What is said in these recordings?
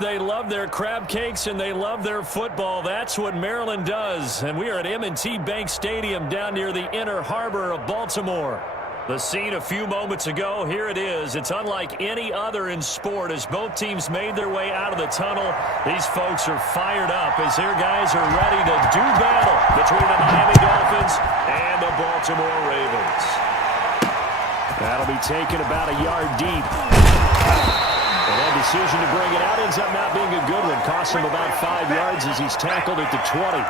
They love their crab cakes and they love their football. That's what Maryland does. And we are at M&T Bank Stadium down near the Inner Harbor of Baltimore. The scene a few moments ago, here it is. It's unlike any other in sport as both teams made their way out of the tunnel. These folks are fired up as their guys are ready to do battle between the Miami Dolphins and the Baltimore Ravens. That'll be taken about a yard deep. And that decision to bring it out ends up not being a good one. Costs him about 5 yards as he's tackled at the 20.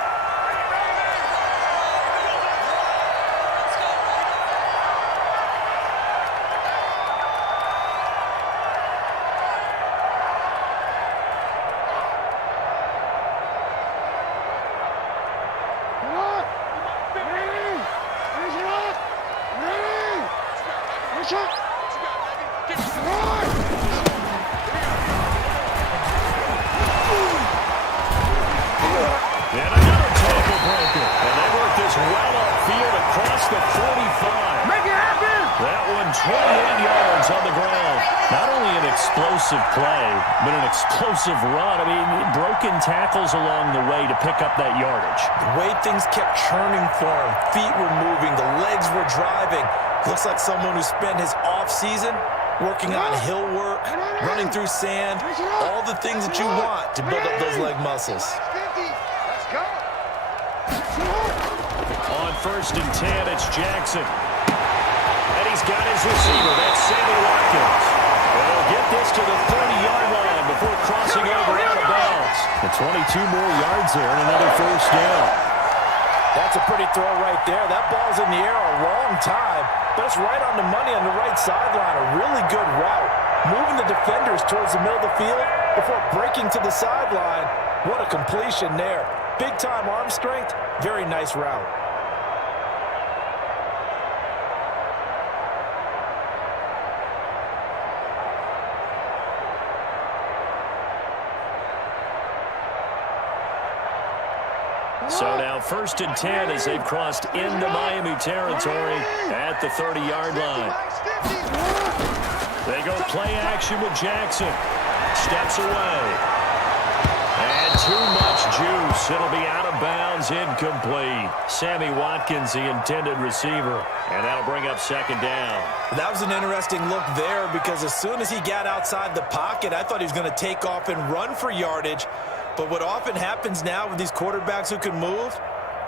Play, but an explosive run. I mean, broken tackles along the way to pick up that yardage. The way things kept churning for him, feet were moving, the legs were driving. Looks like someone who spent his off-season working on hill work, running through sand, all the things that you want to build up those leg muscles. On 1st and 10, it's Jackson. And he's got his receiver. That's Sammy Watkins. They'll get this to the 30-yard line before crossing over out of bounds. The 22 more yards there and another first down. That's a pretty throw right there. That ball's in the air a long time, but it's right on the money on the right sideline. A really good route. Moving the defenders towards the middle of the field before breaking to the sideline. What a completion there. Big-time arm strength. Very nice route. So now 1st and 10 as they've crossed into Miami territory at the 30-yard line. They go play action with Jackson. Steps away. And too much juice. It'll be out of bounds, incomplete. Sammy Watkins, the intended receiver. And that'll bring up 2nd down. That was an interesting look there because as soon as he got outside the pocket, I thought he was going to take off and run for yardage. But what often happens now with these quarterbacks who can move,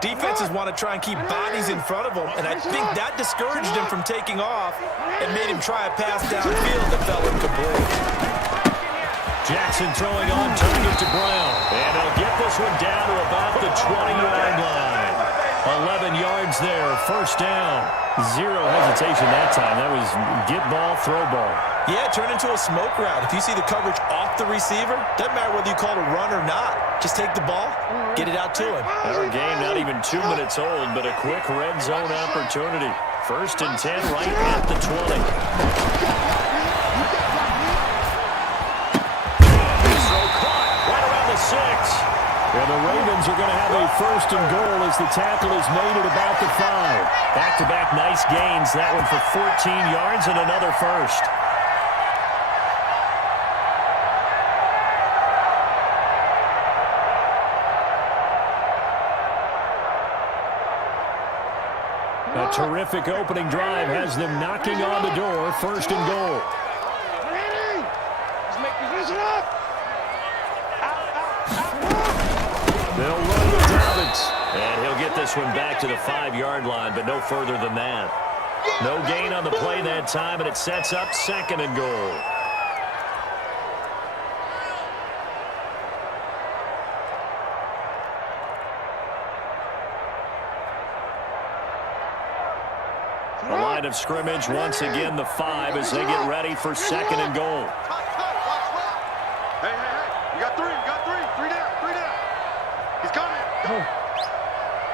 defenses want to try and keep bodies in front of them, and I think that discouraged him from taking off and made him try a pass downfield that fell incomplete. Jackson throwing on, turning it to Brown. And they'll get this one down to about the 20-yard line. 11 yards there, 1st down. Zero hesitation that time. That was get ball, throw ball. Yeah, turn into a smoke route. If you see the coverage off the receiver, doesn't matter whether you call it a run or not. Just take the ball, get it out to him. Our game not even 2 minutes old, but a quick red zone opportunity. 1st and 10 right at the 20. Throw caught right around the 6. And the Ravens are going to have a 1st and goal as the tackle is made at about the 5. Back-to-back nice gains. That one for 14 yards and another first. A terrific opening drive has them knocking on the door. 1st and goal. They'll run with Dobbins. And he'll get this one back to the 5-yard line, but no further than that. No gain on the play that time, and it sets up 2nd and goal. The line of scrimmage, once again, the 5 as they get ready for 2nd and goal. Hey, you got 3, three down. He's coming.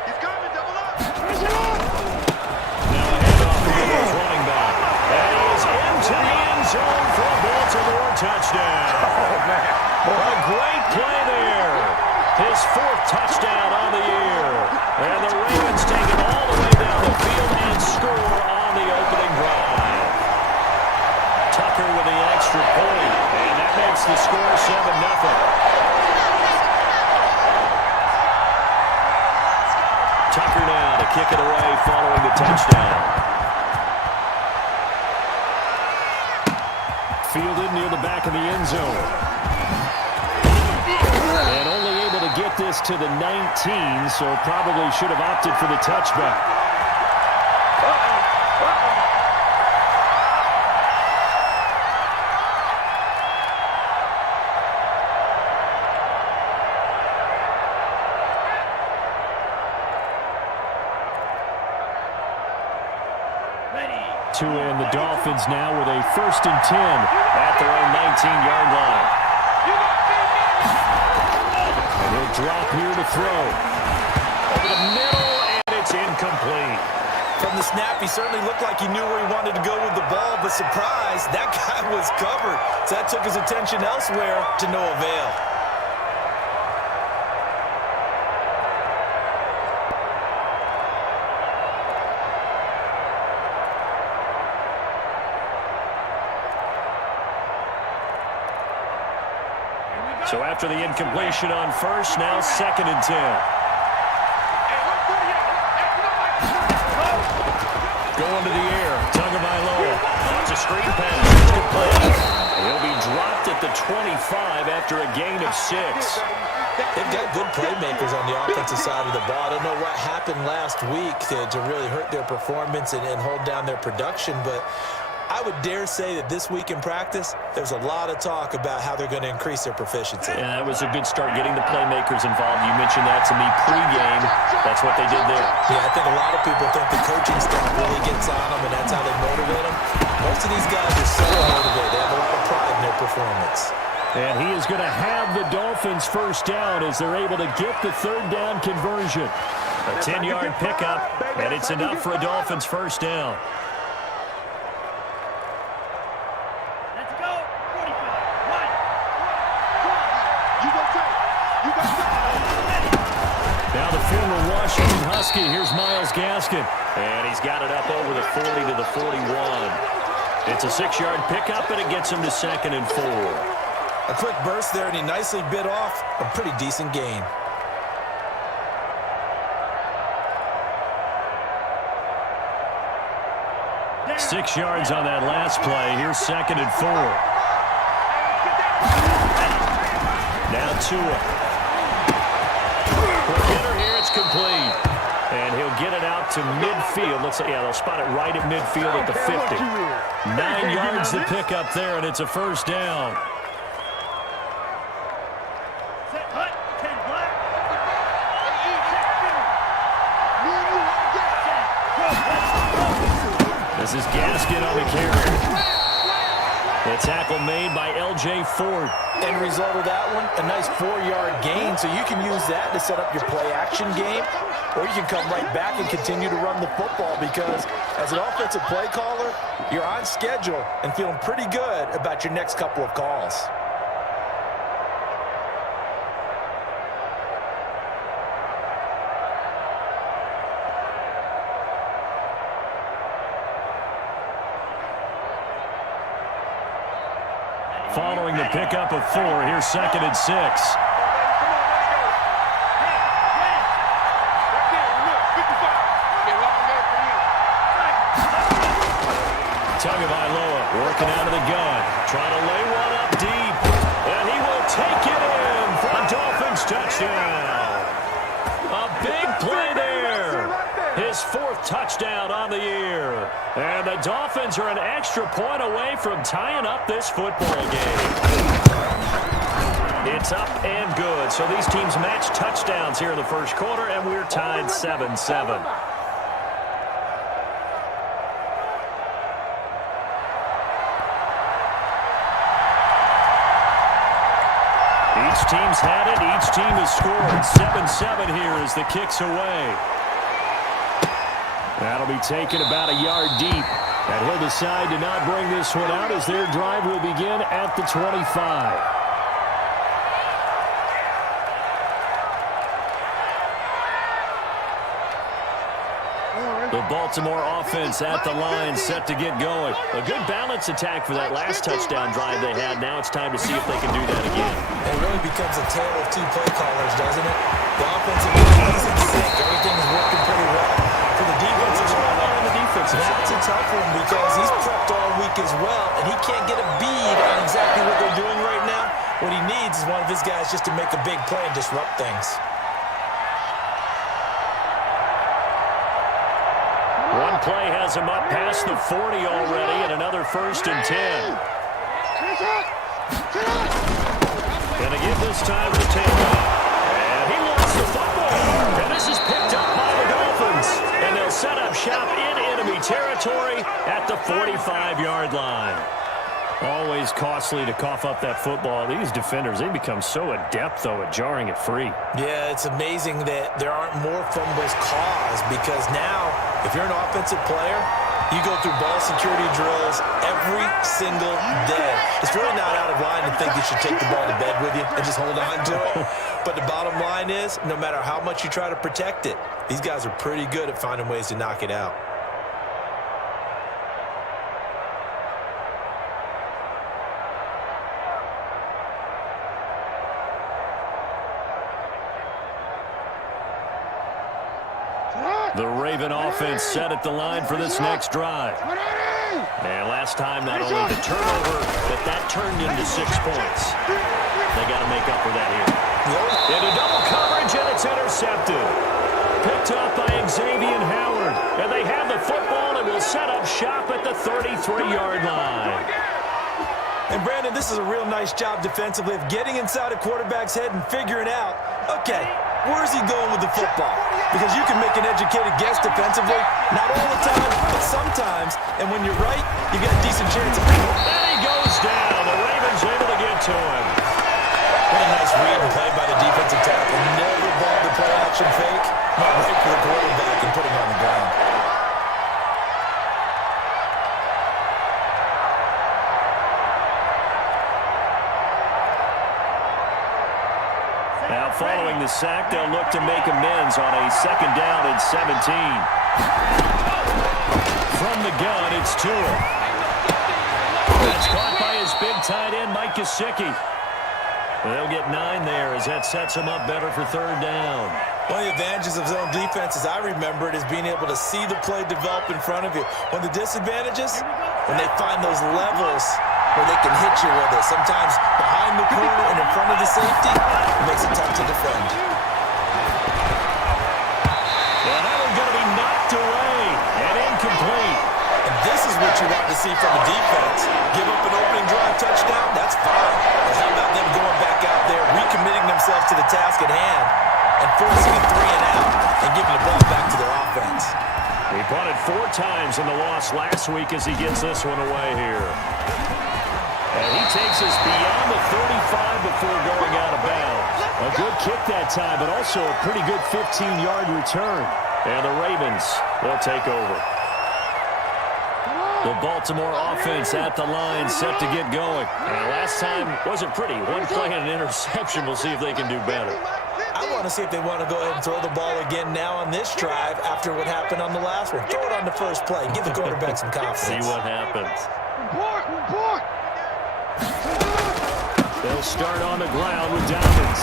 He's coming, double up. Now a handoff to his running back. And he is into the end zone for a Baltimore touchdown. Oh, man. A great play there. His 4th touchdown on the year. And the Ravens take it all the way down the field and score on the opening drive. Tucker with the extra point. And that may That's the score, 7-0. Tucker now to kick it away following the touchdown. Fielded near the back of the end zone. And only able to get this to the 19, so probably should have opted for the touchback. To end the Dolphins now with a 1st and 10 at their own 19-yard line. And he'll drop here to throw. Over the middle, and it's incomplete. From the snap, he certainly looked like he knew where he wanted to go with the ball, but surprise, that guy was covered. So that took his attention elsewhere to no avail. So after the incompletion on 1st, now 2nd and 10. Going to the air, Tagovailoa. It's a screen pass. It's complete. He'll be dropped at the 25 after a gain of 6. They've got good playmakers on the offensive side of the ball. I don't know what happened last week to really hurt their performance and hold down their production, but I would dare say that this week in practice, there's a lot of talk about how they're going to increase their proficiency. Yeah, that was a good start getting the playmakers involved. You mentioned that to me pregame. That's what they did there. Yeah, I think a lot of people think the coaching staff really gets on them, and that's how they motivate them. Most of these guys are so motivated. They have a lot of pride in their performance. And he is going to have the Dolphins 1st down as they're able to get the 3rd down conversion. A 10-yard pickup, and it's enough for a Dolphins 1st down. Now the former Washington Husky, here's Myles Gaskin. And he's got it up over the 40 to the 41. It's a 6-yard pickup, and it gets him to 2nd and 4. A quick burst there, and he nicely bit off a pretty decent gain. Six yards on that last play. Here's 2nd and 4. Now Tua. Quick hitter here. It's complete. And he'll get it out to midfield. Looks like, yeah, they'll spot it right at midfield at the 50. 9 yards to pick up there, and it's a 1st down. This is Gaskin on the carry. The tackle made by L.J. Ford. End result of that one, a nice 4-yard gain. So you can use that to set up your play-action game, or you can come right back and continue to run the football because as an offensive play caller, you're on schedule and feeling pretty good about your next couple of calls. Following the pickup of 4, here's 2nd and 6. Tagovailoa working out of the gun, trying to lay one up deep, and he will take it in for a Dolphins touchdown. A big play there. His 4th touchdown on the year. And the Dolphins are an extra point away from tying up this football game. It's up and good. So these teams match touchdowns here in the 1st quarter, and we're tied 7-7. Each team's had it. Each team has scored. 7-7 here as the kick's away. That'll be taken about a yard deep. And he'll decide to not bring this one out as their drive will begin at the 25. All right. The Baltimore offense at the line, set to get going. A good balance attack for that last touchdown drive they had. Now it's time to see if they can do that again. It really becomes a tale of two play callers, doesn't it? The offensive line is in sync. Everything is working pretty well. For the defensive line, that's a tough one because he's prepped all week as well, and he can't get a bead on exactly what they're doing right now. What he needs is one of his guys just to make a big play and disrupt things. One play has him up past the 40 already, and another 1st and 10. Gonna give this time to Tampa. And he lost the football. And this is picked up by the Dolphins. And they'll set up shop in enemy territory at the 45-yard line. Always costly to cough up that football. These defenders, they become so adept, though, at jarring it free. Yeah, it's amazing that there aren't more fumbles caused because now, if you're an offensive player, you go through ball security drills every single day. It's really not out of line to think you should take the ball to bed with you and just hold on to it. But the bottom line is, no matter how much you try to protect it, these guys are pretty good at finding ways to knock it out. The Raven offense set at the line for this next drive. And last time, not only the turnover, but that turned into 6 points. They got to make up for that here. Into double coverage, and it's intercepted. Picked up by Xavier Howard. And they have the football and will set up shop at the 33-yard line. And, Brandon, this is a real nice job defensively of getting inside a quarterback's head and figuring out, okay, where's he going with the football? Because you can make an educated guess defensively, not all the time, but sometimes. And when you're right, you got a decent chance of winning. And he goes down. The Ravens able to get to him. What a nice read and play by the defensive tackle. Never balled the play action fake. Went right for the quarterback and put him on the ground. Now following the sack, they'll look to make amends on a 2nd down and 17. From the gun, it's Tua. That's caught by his big tight end, Mike Gesicki. They'll get 9 there as that sets him up better for 3rd down. One of the advantages of zone defense, as I remember it, is being able to see the play develop in front of you. One of the disadvantages, when they find those levels where they can hit you with it, sometimes behind the corner and in front of the safety, it makes it tough to defend. And that one's going to be knocked away and incomplete. And this is what you want to see from a defense. Give up an opening drive touchdown, that's fine. But how about them going back out there, recommitting themselves to the task at hand, and forcing a 3 and out and giving the ball back to their offense? He punted 4 times in the loss last week as he gets this one away here. And he takes us beyond the 35 before going out of bounds. A good kick that time, but also a pretty good 15-yard return. And the Ravens will take over. The Baltimore offense at the line, set to get going. And last time wasn't pretty. One play and an interception. We'll see if they can do better. I want to see if they want to go ahead and throw the ball again now on this drive after what happened on the last one. Throw it on the first play. Give the quarterback some confidence. See what happens. They'll start on the ground with Dobbins.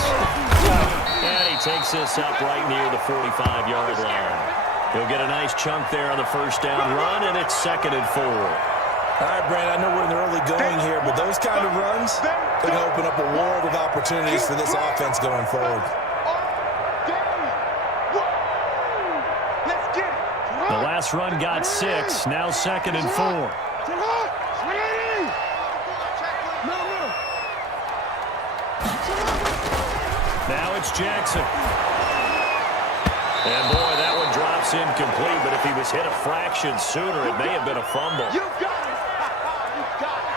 And he takes this up right near the 45-yard line. He'll get a nice chunk there on the 1st down run, and it's 2nd and 4. All right, Brandon, I know we're in the early going here, but those kind of runs, they're going to open up a world of opportunities for this offense going forward. The last run got 6, now 2nd and 4. Now it's Jackson. And boy, that one drops incomplete, but if he was hit a fraction sooner, it may have been a fumble. You got it. You got it.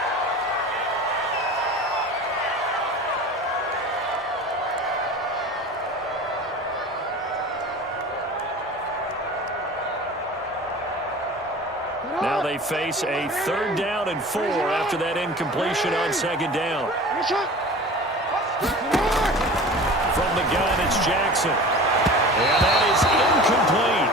Now they face a 3rd down and 4 after that incompletion on 2nd down. From the gun, it's Jackson. And that is incomplete.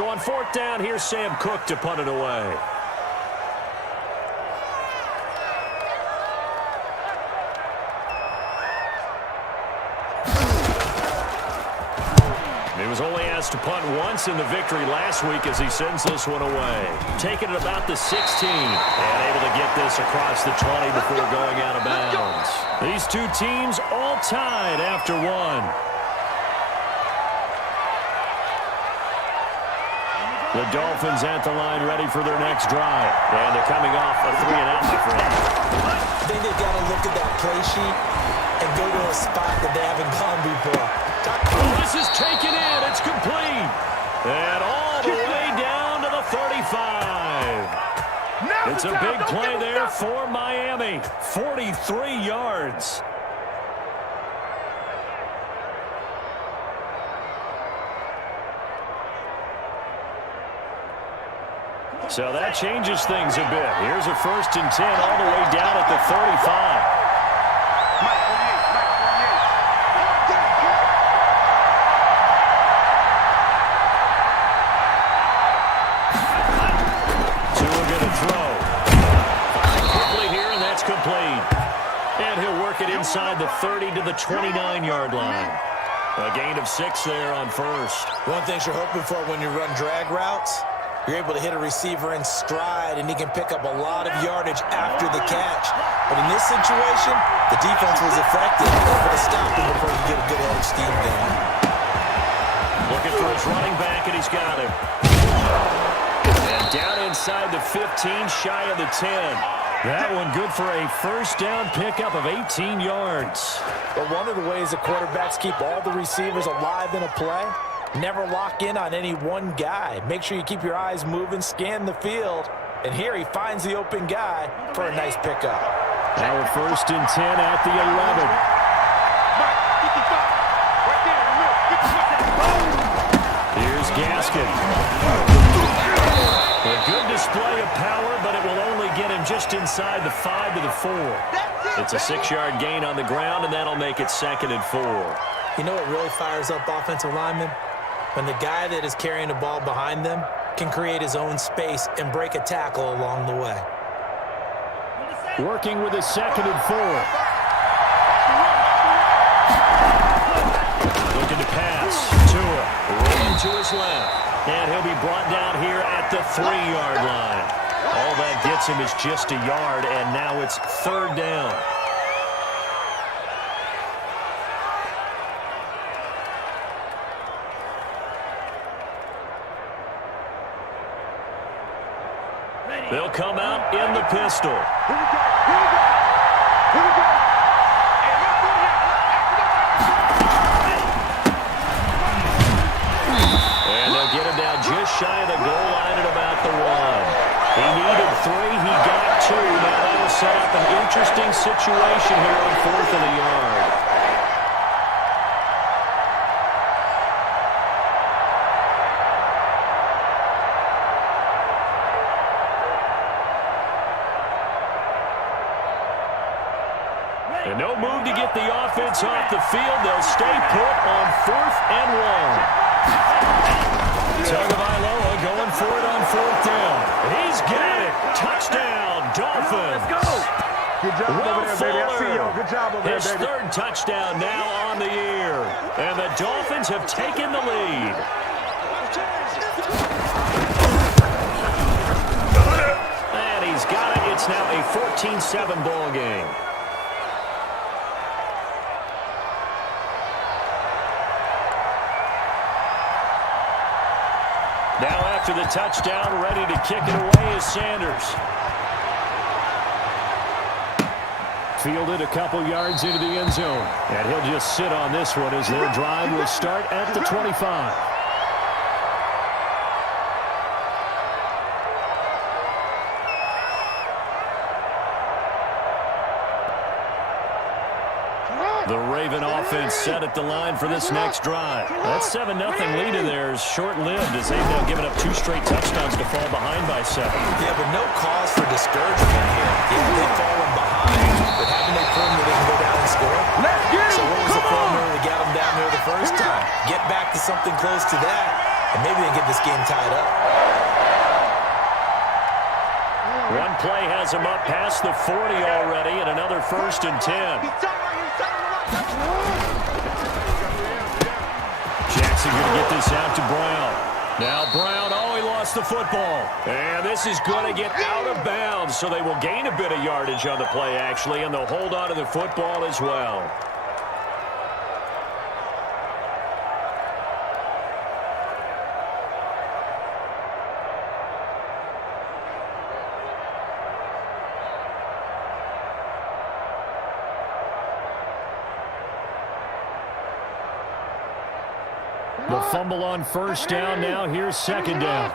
So on fourth down, here's Sam Cook to punt it away. He was only asked to punt once in the victory last week as he sends this one away. Taking it about the 16 and able to get this across the 20 before going out of bounds. These two teams all tied after one. The Dolphins at the line ready for their next drive. And they're coming off a 3-and-out, my friend. I think they've got to look at that play sheet and go to a spot that they haven't gone before. Oh, this is taken in. It's complete. And all the way down to the 35. It's a big play there for Miami. 43 yards. So that changes things a bit. Here's a 1st and 10 all the way down at the 35. Inside the 30 to the 29-yard line. A gain of 6 there on first. One thing you're hoping for when you run drag routes, you're able to hit a receiver in stride, and he can pick up a lot of yardage after the catch. But in this situation, the defense was effective, able to stop him before he get a good head of steam going. Looking for his running back, and he's got him. And down inside the 15, shy of the 10. That one good for a first down pickup of 18 yards. But one of the ways the quarterbacks keep all the receivers alive in a play, never lock in on any one guy. Make sure you keep your eyes moving, scan the field. And here he finds the open guy for a nice pickup. Now a 1st and 10 at the 11. Here's Gaskin. A good display of power, but it will only get him just inside the 5 to the 4. It's a 6-yard gain on the ground, and that'll make it 2nd and 4. You know what really fires up offensive linemen? When the guy that is carrying the ball behind them can create his own space and break a tackle along the way. Working with a 2nd and 4. Looking to pass. Tua rolling to his left. And he'll be brought down here at the 3-yard line. All that gets him is just a yard, and now it's 3rd down. They'll come out in the pistol. Get him down just shy of the goal line at about the 1. He needed 3. He got 2. Now that'll set up an interesting situation here on 4th and a yard. And no move to get the offense off the field. They'll stay put on 4th and 1. Tagovailoa going for it on 4th down. He's got it. Touchdown, Dolphins. Let's go. Good job over there, baby. I see y'all. Good job over there, baby. His 3rd touchdown now on the year. And the Dolphins have taken the lead. And he's got it. It's now a 14-7 ball game. Now after the touchdown, ready to kick it away is Sanders. Fielded a couple yards into the end zone. And he'll just sit on this one as their drive will start at the 25. The Raven offense set at the line for this next drive. That 7-0 lead of theirs short-lived as they've now given up 2 straight touchdowns to fall behind by 7. Yeah, but no cause for discouragement here. Yeah, they've fallen behind, but haven't they proven that they can go down and score? So what was the formula that got them down there the first time? Get back to something close to that, and maybe they get this game tied up. One play has him up past the 40 already, and another 1st and 10. Jackson going to get this out to Brown. Now Brown, oh, he lost the football. And this is going to get out of bounds, so they will gain a bit of yardage on the play, actually, and they'll hold on to the football as well. The fumble on 1st down. Now here's 2nd down.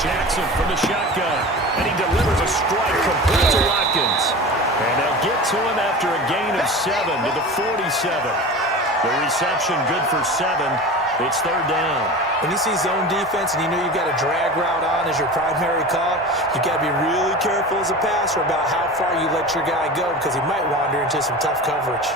Jackson from the shotgun. And he delivers a strike complete to Watkins. And they'll get to him after a gain of 7 to the 47. The reception good for 7. It's 3rd down. When you see zone defense and you know you've got a drag route on as your primary call, you've got to be really careful as a passer about how far you let your guy go because he might wander into some tough coverage.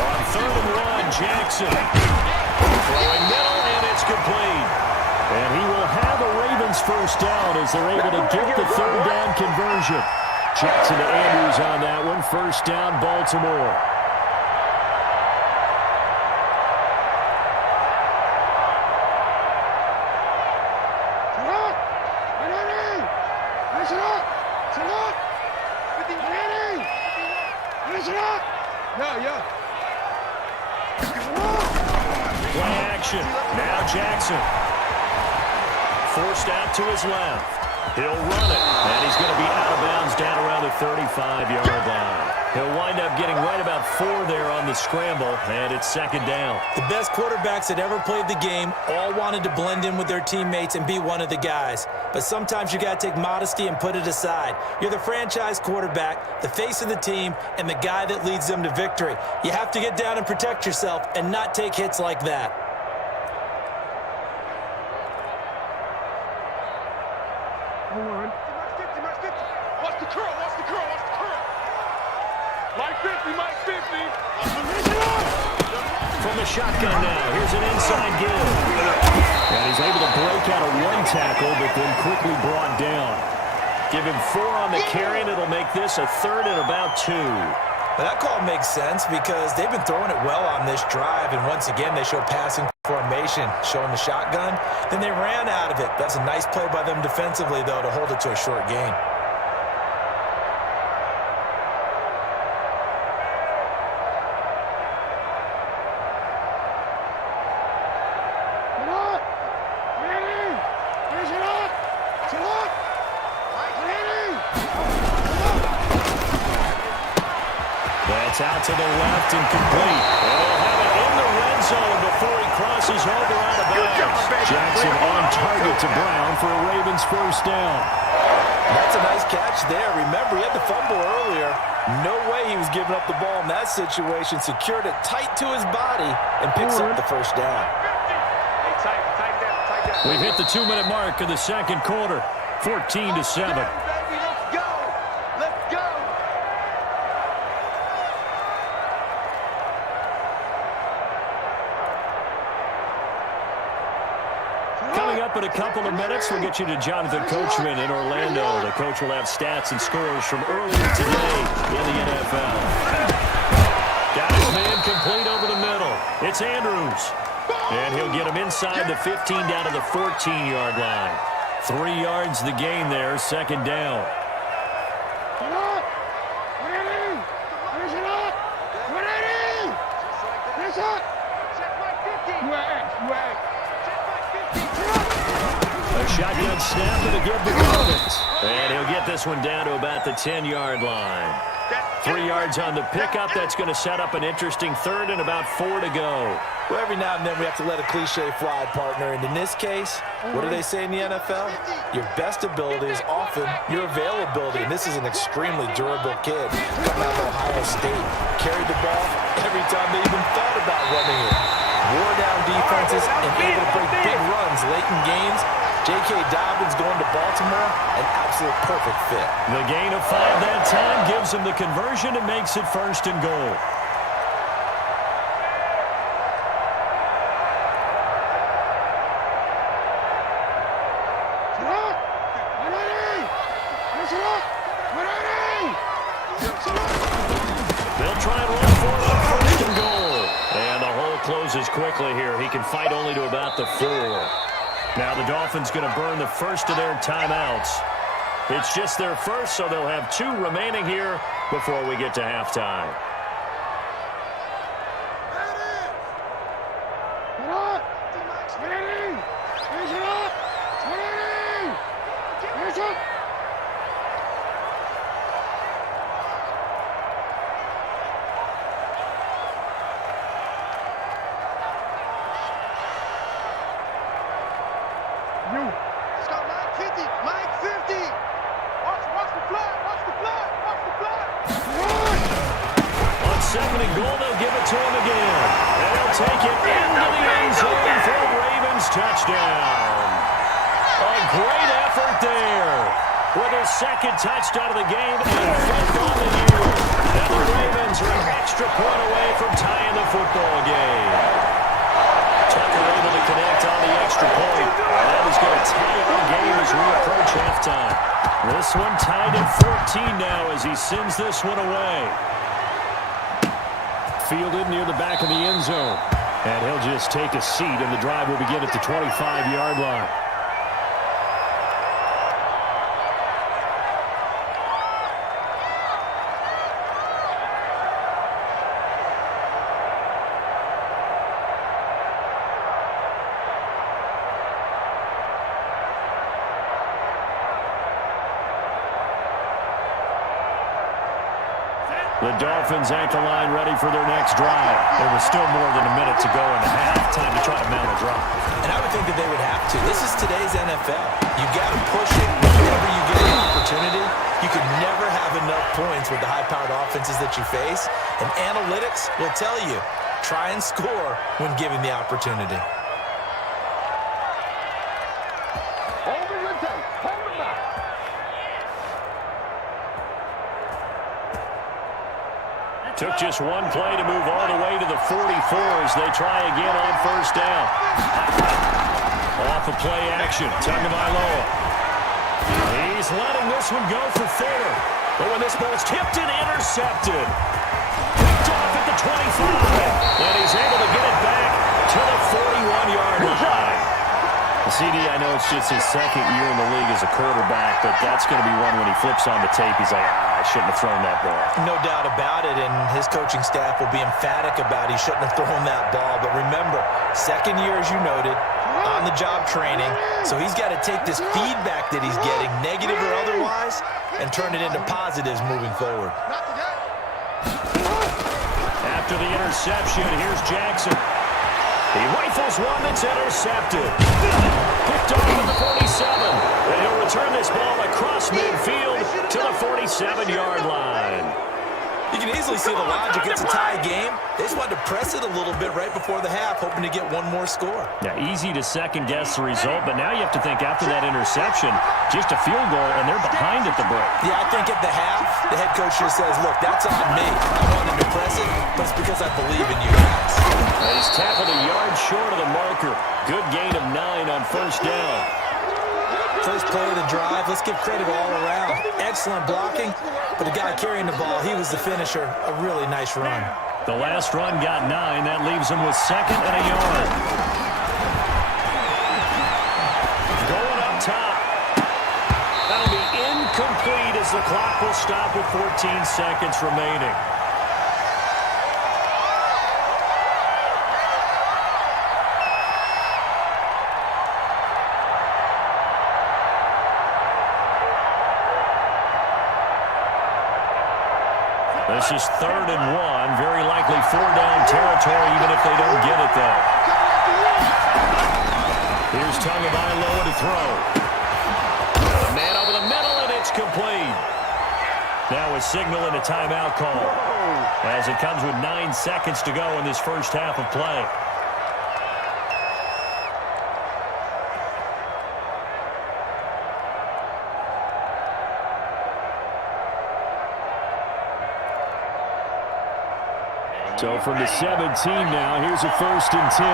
On 3rd and 1, Jackson. Throwing middle, and it's complete. And he will have a Ravens 1st down as they're able to get the 3rd down conversion. Jackson to Andrews on that one. 1st down, Baltimore. Play action. Now Jackson. Forced out to his left. He'll run it, and he's going to be out of bounds down around the 35-yard line. He'll wind up getting right about 4 there on the scramble, and it's 2nd down. The best quarterbacks that ever played the game all wanted to blend in with their teammates and be one of the guys. But sometimes you got to take modesty and put it aside. You're the franchise quarterback, the face of the team, and the guy that leads them to victory. You have to get down and protect yourself and not take hits like that. From the shotgun now, here's an inside give. And he's able to break out of 1 tackle, but then quickly brought down. Give him 4 on the carry, and it'll make this a 3rd and about 2. Well, that call makes sense because they've been throwing it well on this drive, and once again, they show passing formation, showing the shotgun. Then they ran out of it. That's a nice play by them defensively, though, to hold it to a short gain. That's out to the left and complete. And they'll have it in the red zone before he crosses over out of bounds. Jackson on target to Brown for a Ravens 1st down. That's a nice catch there. Remember, he had the fumble earlier. No way he was giving up the ball in that situation. Secured it tight to his body and picks up the 1st down. We've hit the 2-minute mark of the 2nd quarter. 14-7. Coming up in a couple of minutes, we'll get you to Jonathan Coachman in Orlando. The coach will have stats and scores from earlier today in the NFL. Got his man complete over the middle. It's Andrews. And he'll get him inside the 15 down to the 14-yard line. 3 yards the gain there, 2nd down. A shotgun snap to the give to Ravens. And he'll get this one down to about the 10-yard line. 3 yards on the pickup. That's going to set up an interesting third and about 4 to go. Well, every now and then we have to let a cliche fly, partner. And in this case, what do they say in the NFL? Your best ability is often your availability. And this is an extremely durable kid coming out of Ohio State. Carried the ball every time they even thought about running it. Wore down defenses and able to break big runs late in games. J.K. Dobbins going to Baltimore, an absolute perfect fit. The gain of 5 that time gives him the conversion and makes it 1st and goal. They'll try and run for it on 1st and goal. And the hole closes quickly here. He can fight only to about the 4. Now the Dolphins going to burn the first of their timeouts. It's just their first, so they'll have 2 remaining here before we get to halftime. Let's go, Mike 50. Mike 50. Watch the flag. Watch the flag. Watch the flag. On 2nd and goal, they'll give it to him again. And they'll take it into the end zone for a Ravens touchdown. A great effort there with his 2nd touchdown of the game and 5th on the year. And the Ravens are an extra point away from tying the football game. Tucker able to connect on the extra point. That is going to tie our game as we approach halftime. This one tied at 14 now as he sends this one away. Fielded near the back of the end zone. And he'll just take a seat, and the drive will begin at the 25-yard line. The Dolphins at the line ready for their next drive. There was still more than a minute to go in the half. Time to try to mount a drive. And I would think that they would have to. This is today's NFL. You got to push it whenever you get an opportunity. You can never have enough points with the high-powered offenses that you face. And analytics will tell you, try and score when given the opportunity. Took just one play to move all the way to the 44 as they try again on 1st down. Off of play action, Tagovailoa. He's letting this one go for Fuller. But when this ball's tipped and intercepted. Picked off at the 25. And he's able to get it back to the 41-yard line. CD, I know it's just his 2nd year in the league as a quarterback, but that's going to be one when he flips on the tape, he's like, I shouldn't have thrown that ball. No doubt about it, and his coaching staff will be emphatic about he shouldn't have thrown that ball. But remember, 2nd year, as you noted, on-the-job training, so he's got to take this feedback that he's getting, negative or otherwise, and turn it into positives moving forward. After the interception, here's Jackson. He rifles one that's intercepted. Picked off at the 47. And he'll return this ball across midfield to the 47-yard line. You can easily see the logic. It's a tie game. They just wanted to press it a little bit right before the half, hoping to get one more score. Yeah, easy to second-guess the result, but now you have to think after that interception, just a field goal, and they're behind at the break. Yeah, I think at the half, the head coach just says, look, that's on me. I wanted to press it, but it's because I believe in you guys. He's tackled a yard short of the marker. Good gain of 9 on 1st down. First play of the drive, let's give credit all around. Excellent blocking, but the guy carrying the ball, he was the finisher. A really nice run. The last run got 9. That leaves him with 2nd and a yard. Going up top. That'll be incomplete as the clock will stop with 14 seconds remaining. This is 3rd and 1. Very likely 4-down territory, even if they don't get it, though. Here's Tagovailoa to throw. A man over the middle, and it's complete. Now a signal and a timeout call, as it comes with 9 seconds to go in this first half of play. So from the 17 now, here's a 1st and 10.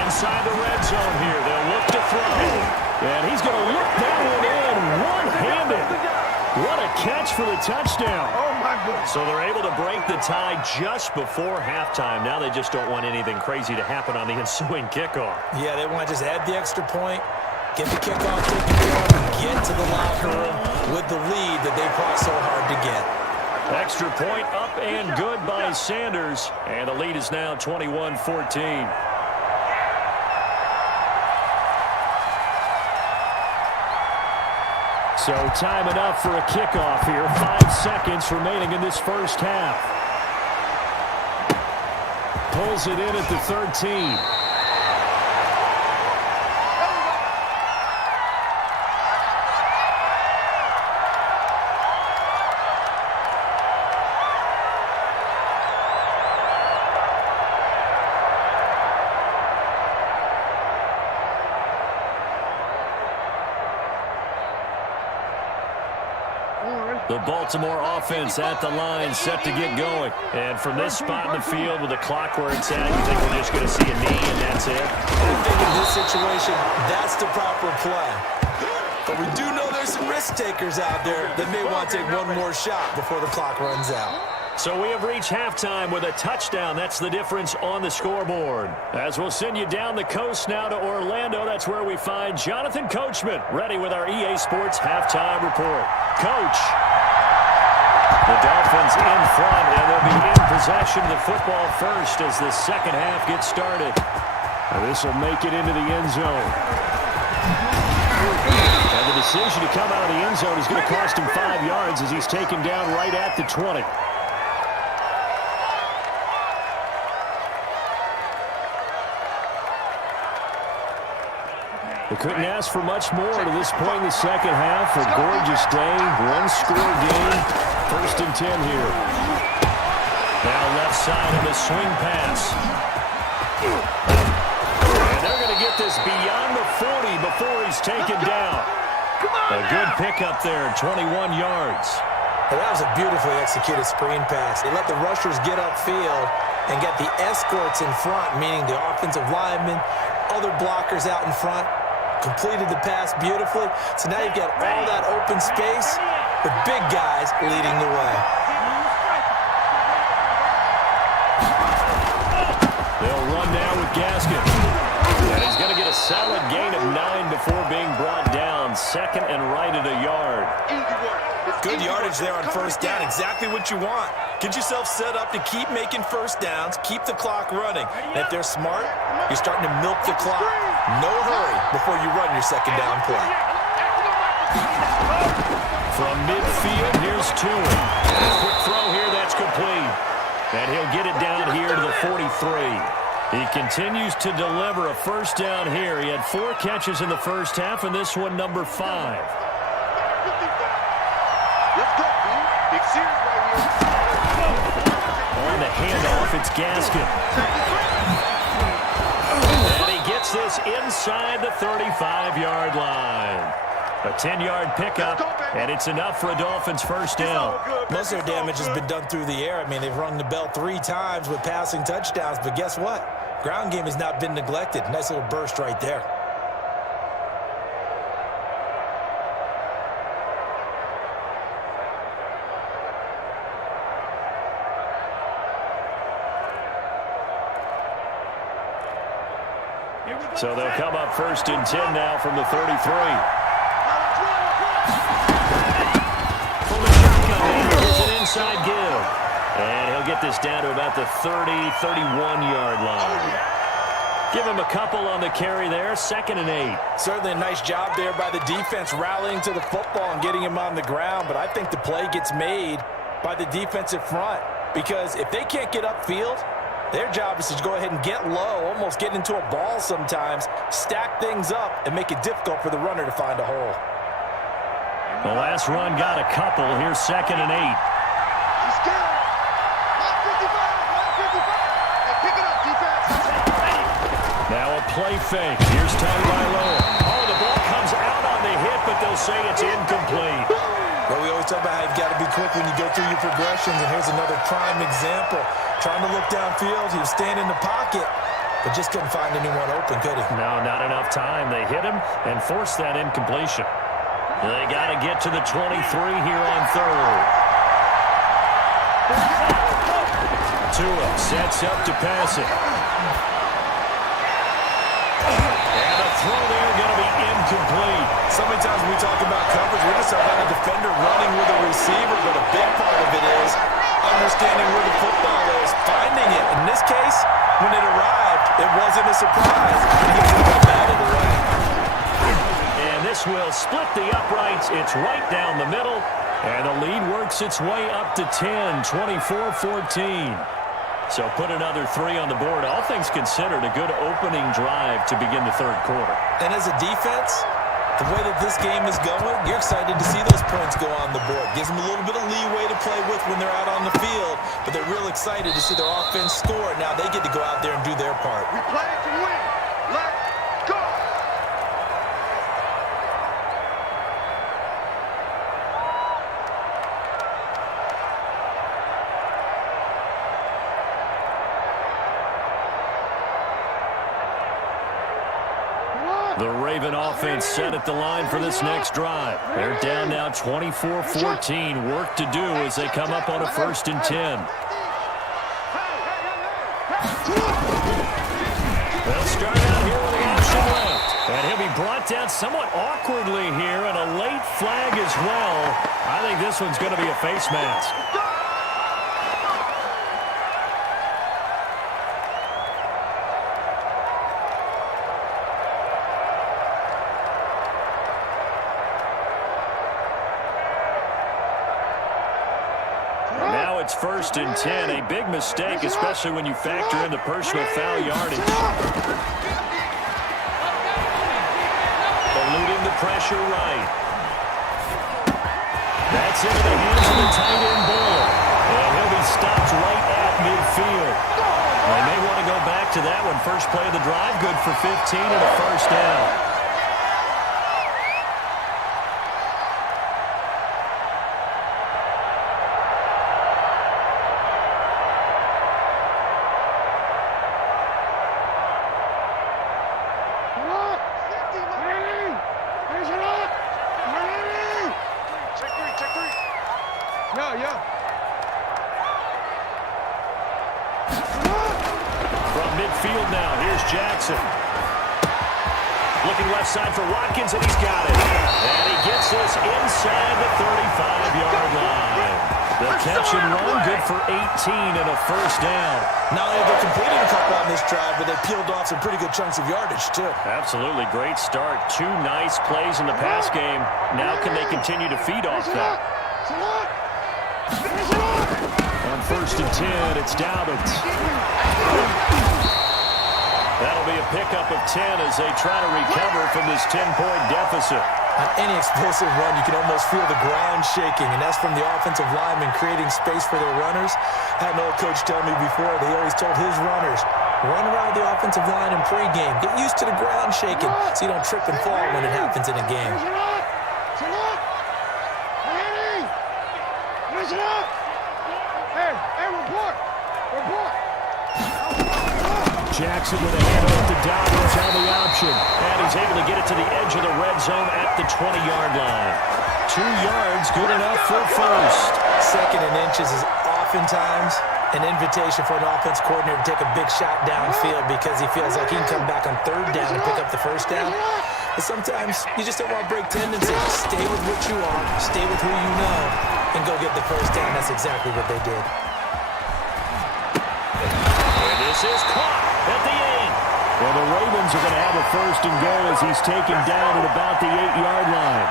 Inside the red zone here, they'll look to throw. And he's going to look that one in one-handed. What a catch for the touchdown. Oh, my goodness. So they're able to break the tie just before halftime. Now they just don't want anything crazy to happen on the ensuing kickoff. Yeah, they want to just add the extra point, get the kickoff taken care of, and get to the locker room with the lead that they fought so hard to get. Extra point up and good by Sanders. And the lead is now 21-14. So time enough for a kickoff here. 5 seconds remaining in this first half. Pulls it in at the 13. The Baltimore offense at the line, set to get going. And from this spot in the field with the clock where it's at, you think we're just going to see a knee and that's it? I think in this situation, that's the proper play. But we do know there's some risk takers out there that may want to take one more shot before the clock runs out. So we have reached halftime with a touchdown. That's the difference on the scoreboard. As we'll send you down the coast now to Orlando, that's where we find Jonathan Coachman, ready with our EA Sports halftime report. Coach. The Dolphins in front, and they'll be in possession of the football first as the second half gets started. This will make it into the end zone. And the decision to come out of the end zone is going to cost him 5 yards as he's taken down right at the 20. They couldn't ask for much more to this point in the second half. A gorgeous day, one-score game. 1st and 10 here. Now left side of the swing pass. And they're going to get this beyond the 40 before he's taken down. A good pickup there, 21 yards. Well, that was a beautifully executed screen pass. They let the rushers get upfield and get the escorts in front, meaning the offensive linemen, other blockers out in front. Completed the pass beautifully. So now you've got all that open space with big guys leading the way. They'll run now with Gaskin. And he's going to get a solid gain of 9 before being brought down. 2nd and right at a yard. Good yardage there on 1st down. Exactly what you want. Get yourself set up to keep making 1st downs, keep the clock running. And if they're smart, you're starting to milk the clock. No hurry before you run your 2nd down play. From midfield, here's Tua. Quick throw here, that's complete. And he'll get it down here to the 43. He continues to deliver a 1st down here. He had 4 catches in the first half, and this one number 5. Let's go, man. Big series right here. On the handoff, it's Gaskin. And he gets this inside the 35-yard line. A 10-yard pickup, and it's enough for a Dolphins 1st down. Most of their damage has been done through the air. I mean, they've rung the bell 3 times with passing touchdowns, but guess what? Ground game has not been neglected. Nice little burst right there. So they'll come up 1st and 10 now from the 33. From the shotgun, here's an inside give. And he'll get this down to about the 30, 31-yard line. Give him a couple on the carry there, 2nd and 8. Certainly a nice job there by the defense rallying to the football and getting him on the ground, but I think the play gets made by the defensive front because if they can't get upfield, their job is to go ahead and get low, almost get into a ball sometimes, stack things up, and make it difficult for the runner to find a hole. The last run got a couple. Here's 2nd and 8. He's scared. 155. Hey, pick it up, defense. Now a play fake. Here's Tagovailoa. Oh, the ball comes out on the hit, but they'll say it's incomplete. Well, we always talk about how you've got to be quick when you go through your progressions, and here's another prime example. Trying to look downfield, he was staying in the pocket, but just couldn't find anyone open, could he? No, not enough time. They hit him and forced that incompletion. They got to get to the 23 here on 3rd. Tua sets up to pass it. And a throw there going to be incomplete. So many times when we talk about coverage, we're just talking about a defender running with a receiver, but a big part of it is understanding where the football is, finding it. In this case, when it arrived, it wasn't a surprise. He just got out of the way. And this will split the uprights. It's right down the middle. And the lead works its way up to 10, 24-14. So put another 3 on the board. All things considered, a good opening drive to begin the 3rd quarter. And as a defense, the way that this game is going, you're excited to see those points go on the board. Gives them a little bit of leeway to play with when they're out on the field, but they're real excited to see their offense score. Now they get to go out there and do their part. We play to win. Let's go. The Raven offense set at the line for this next drive. They're down now 24-14. Work to do as they come up on a 1st and 10. They'll start out here with the option left. And he'll be brought down somewhat awkwardly here, and a late flag as well. I think this one's going to be a face mask. Now it's 1st and 10. A big mistake, especially when you factor in the personal foul yardage. Eluding the pressure right. That's into the hands of the tight end Bull. And he'll be stopped right at midfield. They may want to go back to that one. First play of the drive, good for 15 and a 1st down. From midfield now, here's Jackson. Looking left side for Watkins, and he's got it. And he gets this inside the 35-yard line. The catch and run, good for 18 and a 1st down. Not only they're completing a couple on this drive, but they peeled off some pretty good chunks of yardage, too. Absolutely, great start. 2 nice plays in the pass game. Now can they continue to feed off that? On 1st and 10, it's Dobbins. That'll be a pickup of 10 as they try to recover from this 10-point deficit. On any explosive run, you can almost feel the ground shaking, and that's from the offensive linemen creating space for their runners. I had an old coach tell me before, they always told his runners, run around the offensive line in pregame. Get used to the ground shaking so you don't trip and fall when it happens in a game. Jackson with a handoff to Dobbins on the option. And he's able to get it to the edge of the red zone at the 20-yard line. 2 yards, good enough for 1st. 2nd and inches is oftentimes an invitation for an offense coordinator to take a big shot downfield because he feels like he can come back on 3rd down and pick up the 1st down. But sometimes you just don't want to break tendencies. Stay with what you are, stay with who you know, and go get the 1st down. That's exactly what they did. And this is caught at the 8. Well, the Ravens are going to have a first and goal as he's taken down at about the 8-yard line.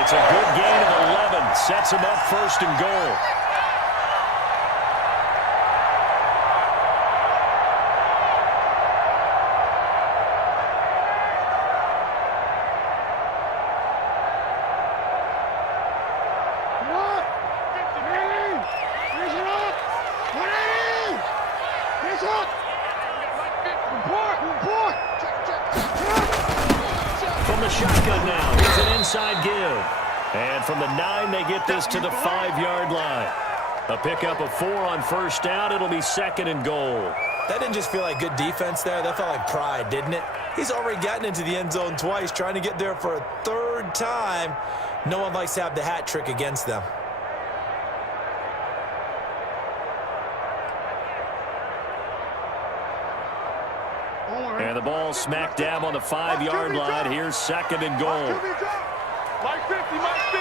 It's a good gain of 11. Sets him up first and goal. From the shotgun now, it's an inside give. And from the 9, they get this to the 5-yard line. A pickup of 4 on first down. It'll be second and goal. That didn't just feel like good defense there. That felt like pride, didn't it? He's already gotten into the end zone twice, trying to get there for a third time. No one likes to have the hat trick against them. And the ball smack dab on the 5-yard line. Here's second and goal. Mike 50, Mike 50.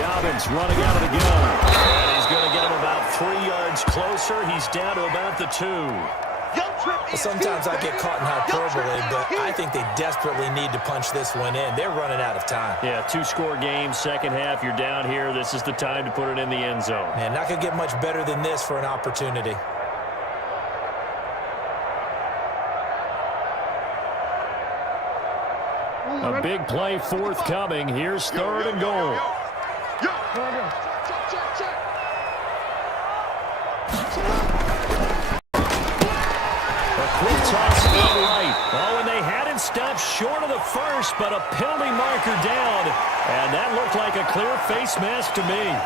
Dobbins running out of the gun. And he's going to get him about 3 yards closer. He's down to about the 2. Well, sometimes I get caught in hyperbole, but I think they desperately need to punch this one in. They're running out of time. Yeah, 2-score game, second half. You're down here. This is the time to put it in the end zone. Man, not going to get much better than this for an opportunity. A big play forthcoming. Here's third and goal. A quick toss to the right. Oh, and they had it stopped short of the first, but a penalty marker down. And that looked like a clear face mask to me.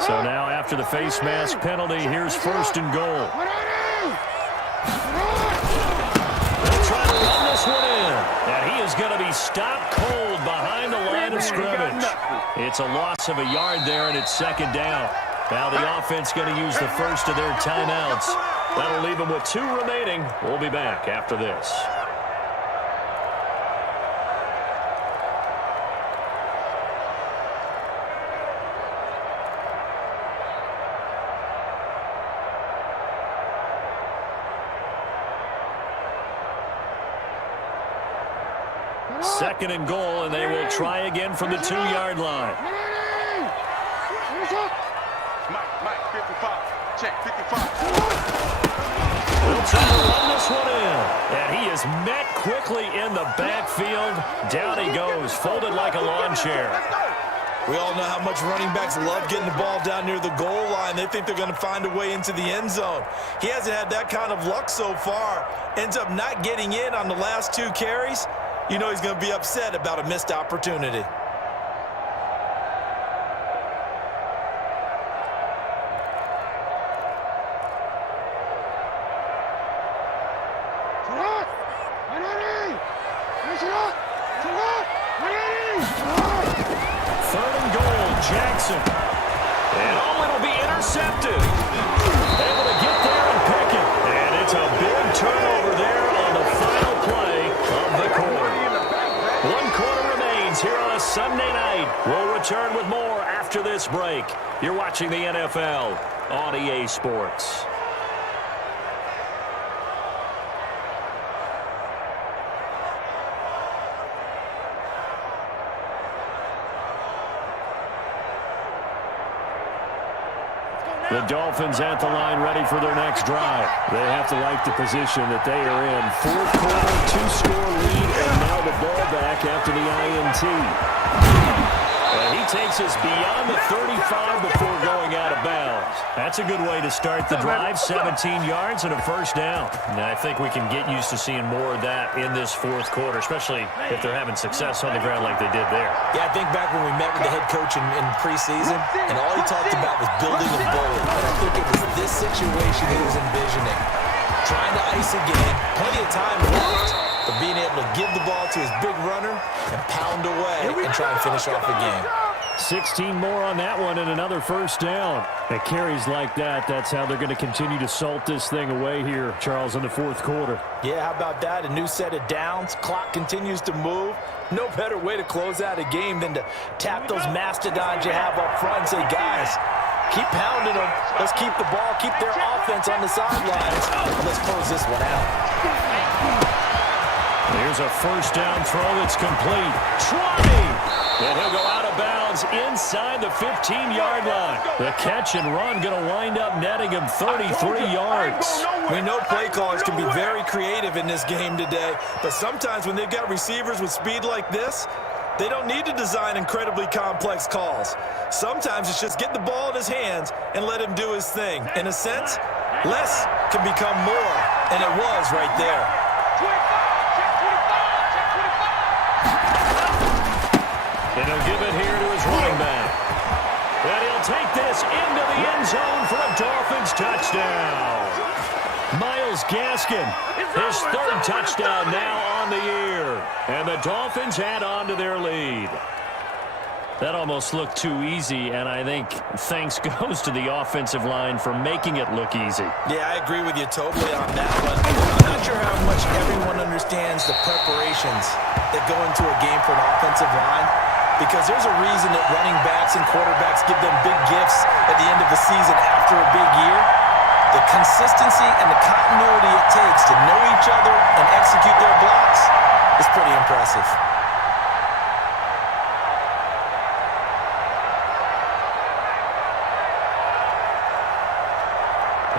So now after the face mask penalty, here's first and goal. They'll try to run this one in. And he is going to be stopped cold behind the line of scrimmage. It's a loss of a yard there, and it's second down. Now the offense going to use the first of their timeouts. That'll leave them with 2 remaining. We'll be back after this. Second and goal, and they will try again from the 2-yard line. Mike 55. Check 55. They'll try to run this one in. And he is met quickly in the backfield. Down he goes, folded like a lawn chair. We all know how much running backs love getting the ball down near the goal line. They think they're going to find a way into the end zone. He hasn't had that kind of luck so far. Ends up not getting in on the last 2 carries. You know he's going to be upset about a missed opportunity. Third and goal, Jackson. And it'll be intercepted. Able to get there and pick it. And it's a big turnover there on the final play of the quarter. 1 quarter remains here on a Sunday night. We'll return with more after this break. You're watching the NFL on EA Sports. The Dolphins at the line ready for their next drive. They have to like the position that they are in. 4th quarter, 2-score lead, and now the ball back after the INT. And he takes us beyond the 35 before going out of bounds. That's a good way to start the drive. 17 yards and a first down. And I think we can get used to seeing more of that in this 4th quarter, especially if they're having success on the ground like they did there. Yeah, I think back when we met with the head coach in preseason, and all he talked about was building a bully. And I think it was this situation he was envisioning. Trying to ice a game, plenty of time left, but being able to give the ball to his big runner and pound away and try and finish off a game. 16 more on that one and another first down. At carries like that, that's how they're going to continue to salt this thing away here, Charles, in the fourth quarter. Yeah, how about that? A new set of downs. Clock continues to move. No better way to close out a game than to tap those mastodons you have up front and say, guys, keep pounding them. Let's keep the ball, keep their offense on the sidelines. Let's close this one out. Here's a first down throw that's complete. 20! And he'll go out of bounds inside the 15-yard line. The catch and run going to wind up netting him 33 yards. We know play callers can be very creative in this game today, but sometimes when they've got receivers with speed like this, they don't need to design incredibly complex calls. Sometimes it's just get the ball in his hands and let him do his thing. In a sense, less can become more, and it was right there. And he'll give it here to his running back. And he'll take this into the end zone for a Dolphins touchdown. Myles Gaskin, his third touchdown now on the year. And the Dolphins add on to their lead. That almost looked too easy, and I think thanks goes to the offensive line for making it look easy. Yeah, I agree with you totally on that one. I'm not sure how much everyone understands the preparations that go into a game for an offensive line, because there's a reason that running backs and quarterbacks give them big gifts at the end of the season after a big year. The consistency and the continuity it takes to know each other and execute their blocks is pretty impressive.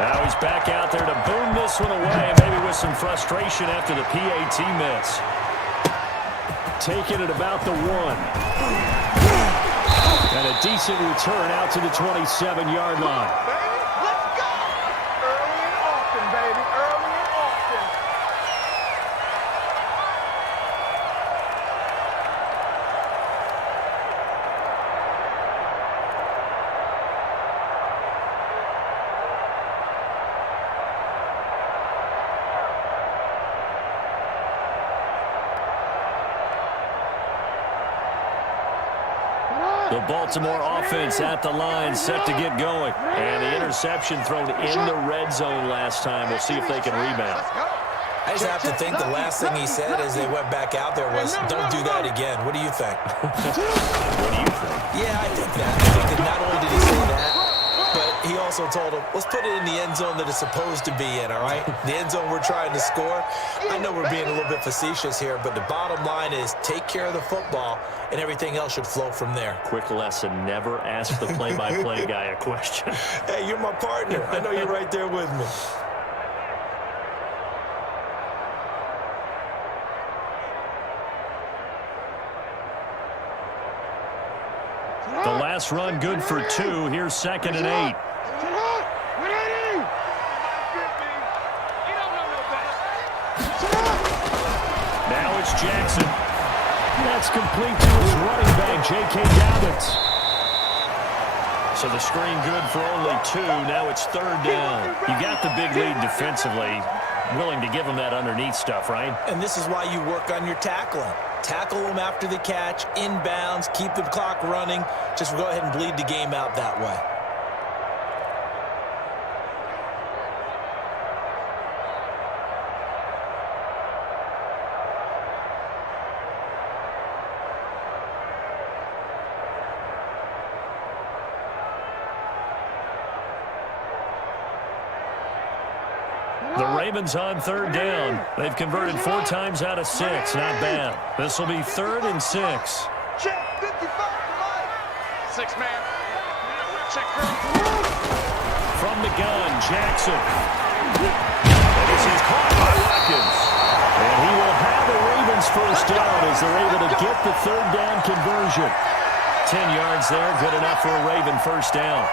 Now he's back out there to boom this one away, maybe with some frustration after the PAT miss. Taking it about the 1. And a decent return out to the 27-yard line. Let's go! Early and often, baby. Early and often. The Baltimore offense at the line, set to get going. And the interception thrown in the red zone last time. We'll see if they can rebound. I just have to think the last thing he said as they went back out there was, don't do that again. What do you think? What do you think? Yeah, I think that. I think that not only did he say that, but he also told him, let's put it in the end zone that it's supposed to be in, all right? The end zone we're trying to score. I know we're being a little bit facetious here, but the bottom line is take care of the football, and everything else should flow from there. Quick lesson, never ask the play-by-play guy a question. Hey, you're my partner. I know you're right there with me. The last run good for 2. Here's 2nd and 8. Now it's Jackson. That's complete to his running back, J.K. Dobbins. So the screen good for only 2. Now it's 3rd down. You got the big lead defensively. Willing to give them that underneath stuff, right? And this is why you work on your tackling. Tackle them after the catch, inbounds, keep the clock running. Just go ahead and bleed the game out that way. The Ravens on 3rd down. They've converted 4 times out of 6. Not bad. This will be 3rd and 6. Check 55 tonight. 6-man. Check From the gun, Jackson. And this is caught by Watkins. And he will have the Ravens first down as they're able to get the 3rd down conversion. 10 yards there, good enough for a Raven first down.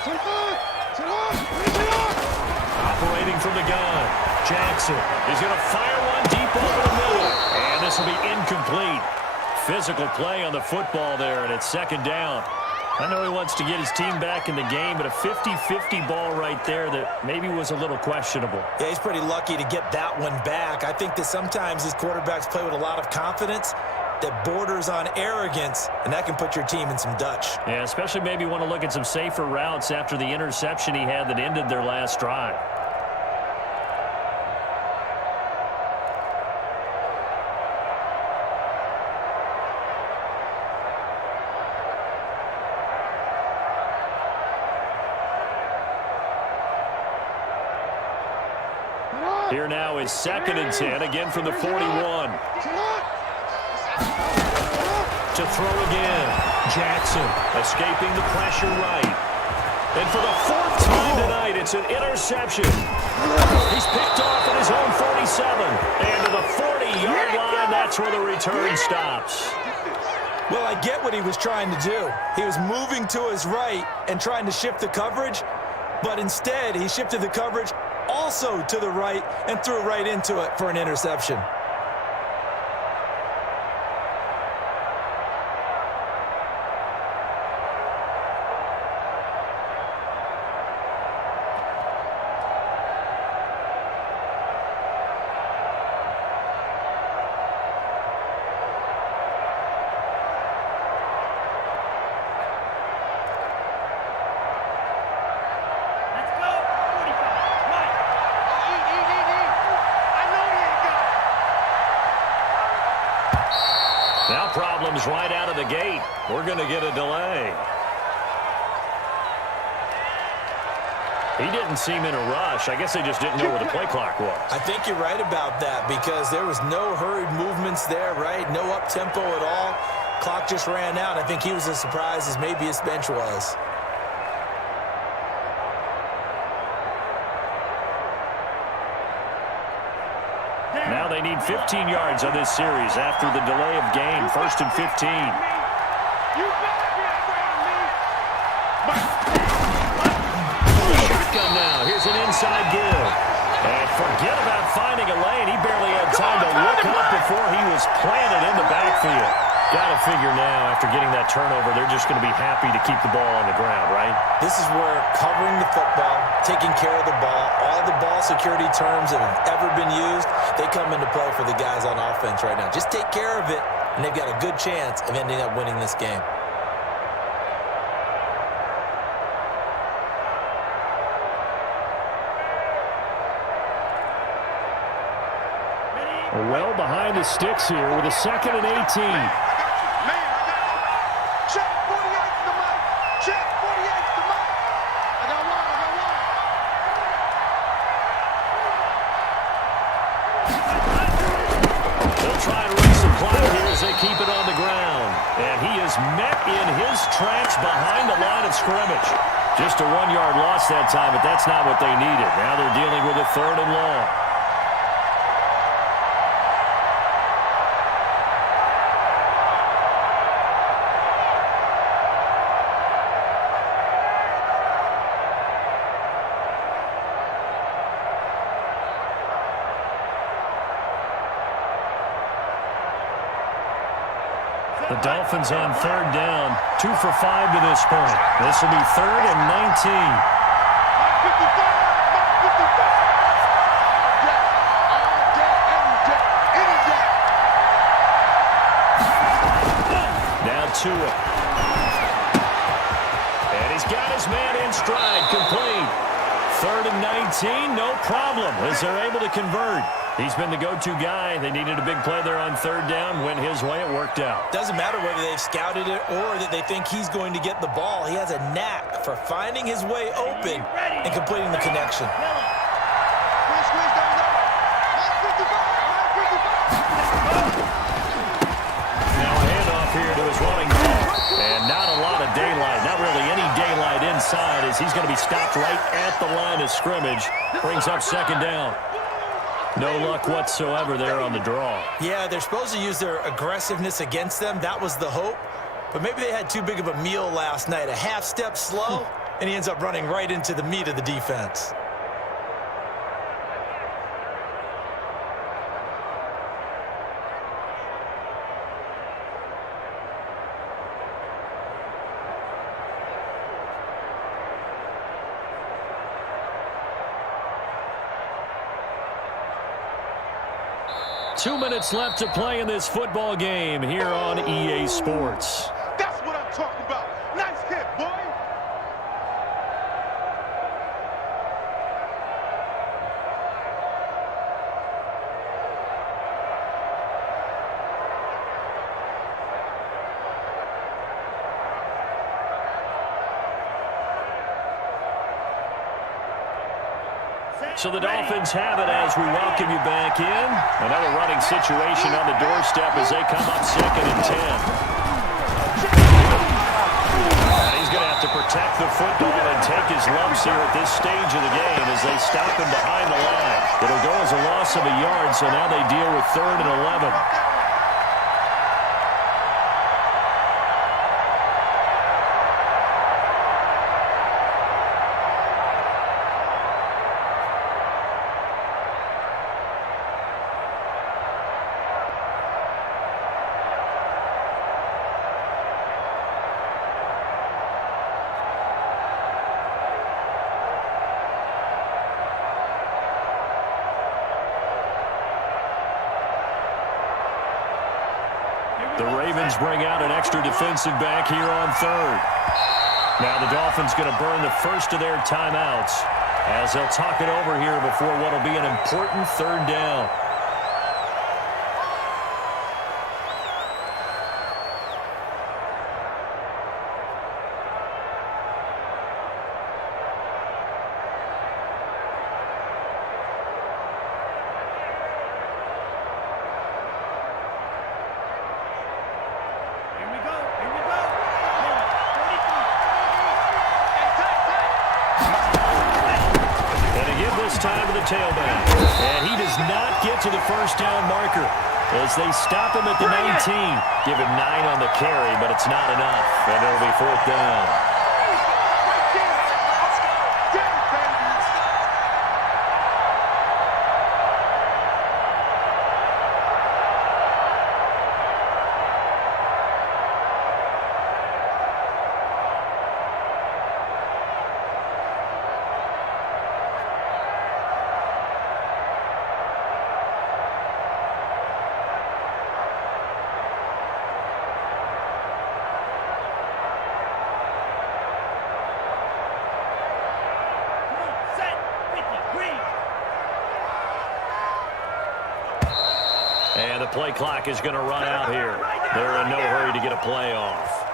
Operating from the gun. Jackson is going to fire one deep over the middle. And this will be incomplete. Physical play on the football there, and it's second down. I know he wants to get his team back in the game, but a 50-50 ball right there that maybe was a little questionable. Yeah, he's pretty lucky to get that one back. I think that sometimes these quarterbacks play with a lot of confidence that borders on arrogance, and that can put your team in some Dutch. Yeah, especially maybe want to look at some safer routes after the interception he had that ended their last drive. Here now is 2nd and 10, again from the 41. To throw again. Jackson escaping the pressure right. And for the 4th time tonight, it's an interception. He's picked off at his own 47. And to the 40-yard line, that's where the return stops. Well, I get what he was trying to do. He was moving to his right and trying to shift the coverage, but instead he shifted the coverage also to the right and threw right into it for an interception. Now problems right out of the gate. We're going to get a delay. He didn't seem in a rush. I guess they just didn't know where the play clock was. I think you're right about that because there was no hurried movements there, right? No up-tempo at all. Clock just ran out. I think he was as surprised as maybe his bench was. Now they need 15 yards on this series after the delay of game. 1st and 15. Shotgun now. Here's an inside give. And forget about finding a lane. He barely had time to look up before he was planted in the backfield. Got to figure now, after getting that turnover, they're just going to be happy to keep the ball on the ground, right? This is where covering the football, taking care of the ball, all the ball security terms that have ever been used, they come into play for the guys on offense right now. Just take care of it, and they've got a good chance of ending up winning this game. Well behind the sticks here with a 2nd and 18. Keep it on the ground. And he is met in his tracks behind the line of scrimmage. Just a 1-yard loss that time, but that's not what they needed. Now they're dealing with a 3rd and long. The Dolphins on 3rd down, 2 for 5 to this point. This will be 3rd and 19. Now Tua. And he's got his man in stride, complete. 3rd and 19, no problem, as they're able to convert. He's been the go-to guy. They needed a big play there on 3rd down. Went his way. It worked out. Doesn't matter whether they've scouted it or that they think he's going to get the ball. He has a knack for finding his way open and completing the connection. Now a handoff here to his running back. And not a lot of daylight. Not really any daylight inside as he's going to be stopped right at the line of scrimmage. Brings up 2nd down. No luck whatsoever there on the draw. Yeah, they're supposed to use their aggressiveness against them. That was the hope. But maybe they had too big of a meal last night. A half step slow, and he ends up running right into the meat of the defense. Two minutes left to play in this football game here on EA Sports. That's what I'm talking about. Nice hit, boy. So the Dolphins have it as we welcome you back in. Another running situation on the doorstep as they come up 2nd and 10. And he's going to have to protect the football and take his lumps here at this stage of the game as they stop him behind the line. It'll go as a loss of a yard, so now they deal with 3rd and 11. The Ravens bring out an extra defensive back here on 3rd. Now the Dolphins going to burn the first of their timeouts as they'll talk it over here before what will be an important 3rd down. Time to the tailback, and he does not get to the first down marker as they stop him at the 19. Give him 9 on the carry, but it's not enough, and it'll be 4th down. And the play clock is going to run out here. They're in no hurry to get a play off.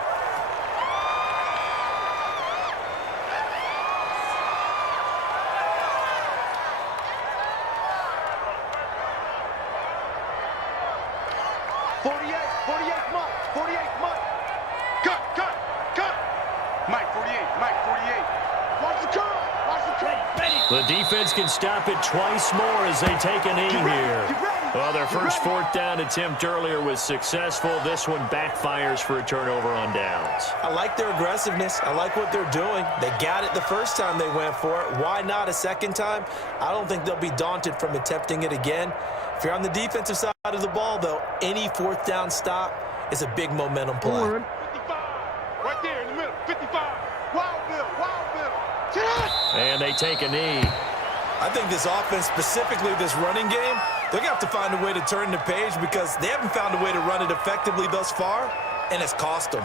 The defense can stop it twice more as they take a knee here. Well, their first 4th down attempt earlier was successful. This one backfires for a turnover on downs. I like their aggressiveness. I like what they're doing. They got it the first time they went for it. Why not a second time? I don't think they'll be daunted from attempting it again. If you're on the defensive side of the ball, though, any 4th down stop is a big momentum play. 55, right there in the middle, 55. Wild Bill. And they take a knee. I think this offense, specifically this running game, they're going to have to find a way to turn the page because they haven't found a way to run it effectively thus far, and it's cost them.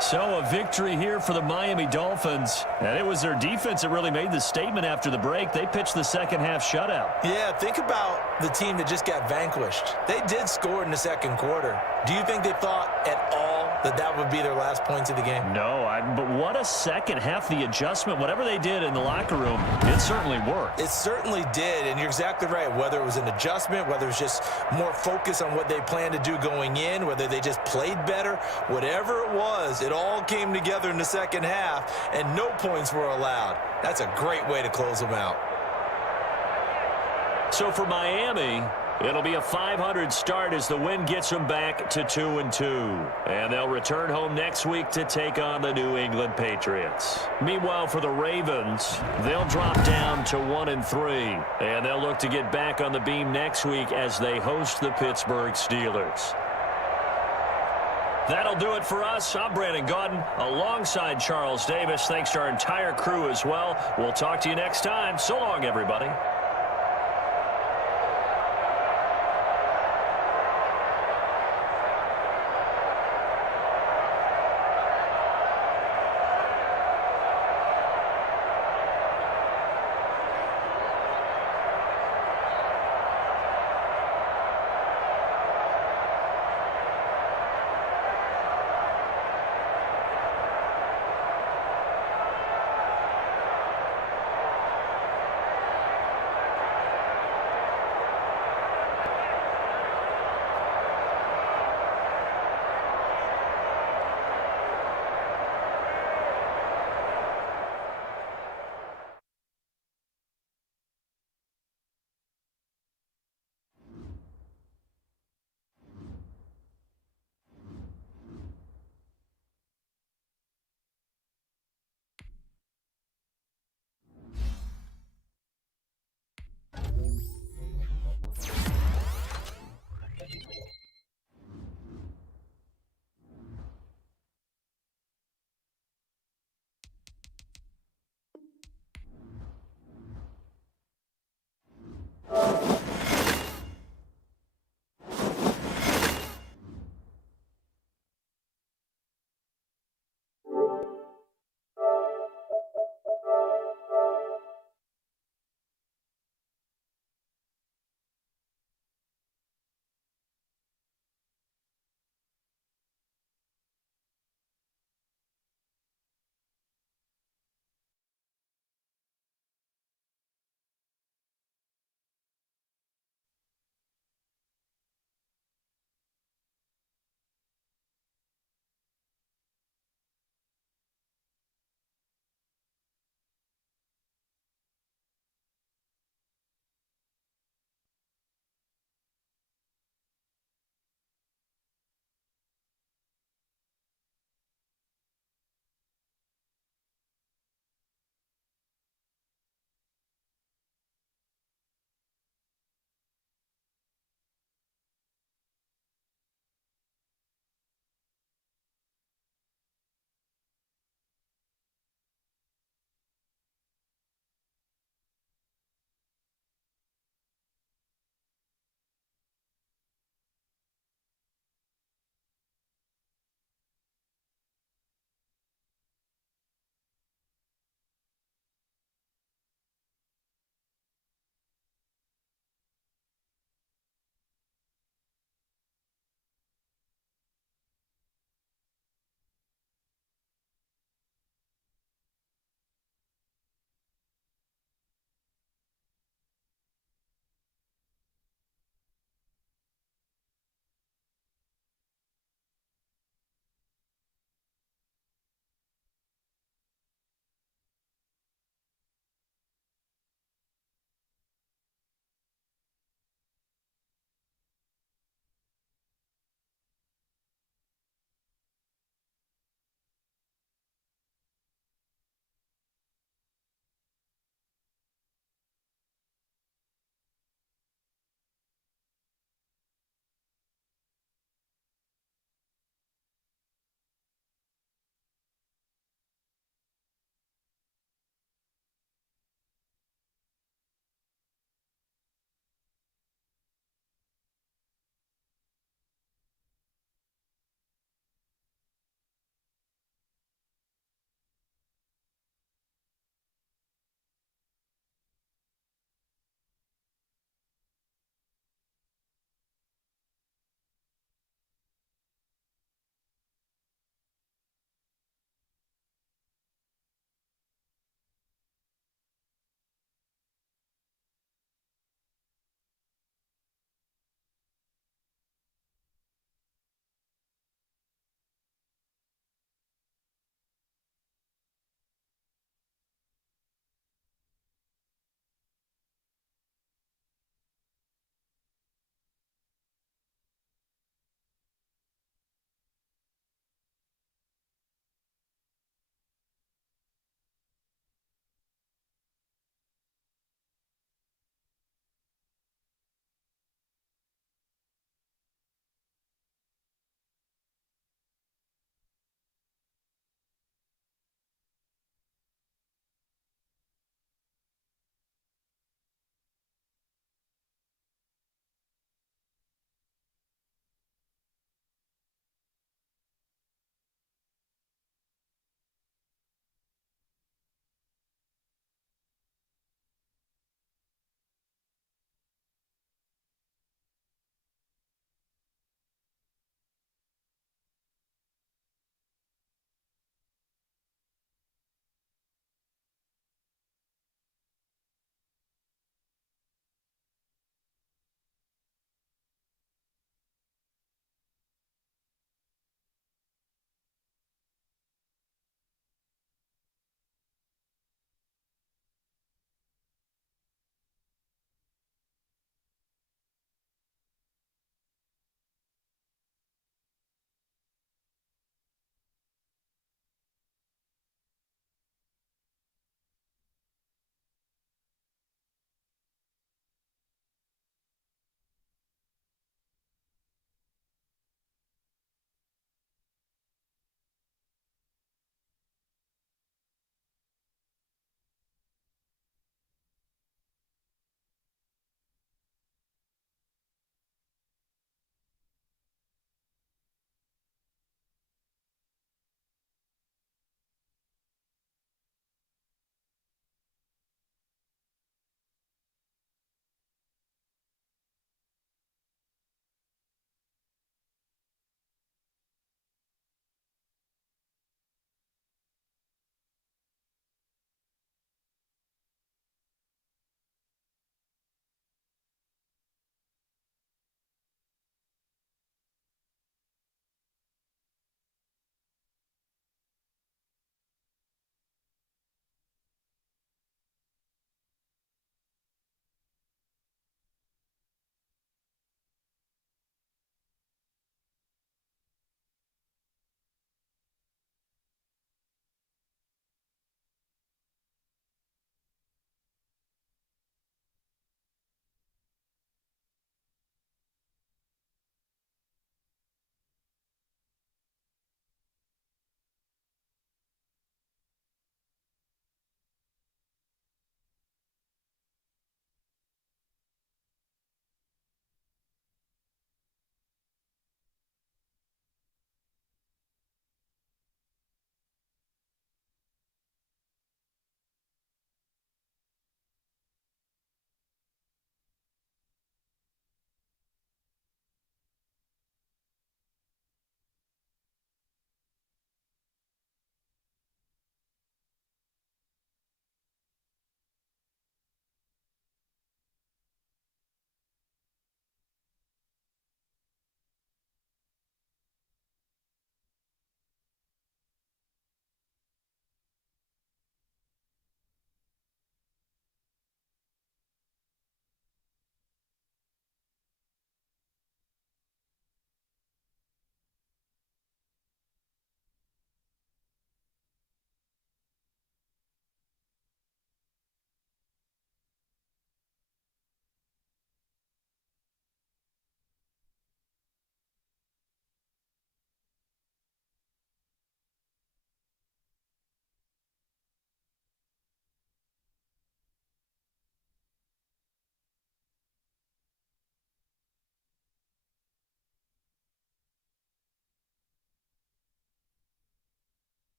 So a victory here for the Miami Dolphins. And it was their defense that really made the statement after the break. They pitched the second half shutout. Yeah, think about the team that just got vanquished. They did score in the second quarter. Do you think they thought at all that would be their last points of the game? No, but what a second half. The adjustment, whatever they did in the locker room, it certainly worked. It certainly did, and you're exactly right. Whether it was an adjustment, whether it was just more focus on what they planned to do going in, whether they just played better, whatever it was, it all came together in the second half, and no points were allowed. That's a great way to close them out. So for Miami, it'll be a 500 start as the win gets them back to 2-2. And they'll return home next week to take on the New England Patriots. Meanwhile, for the Ravens, they'll drop down to 1-3. And they'll look to get back on the beam next week as they host the Pittsburgh Steelers. That'll do it for us. I'm Brandon Gaudin alongside Charles Davis. Thanks to our entire crew as well. We'll talk to you next time. So long, everybody.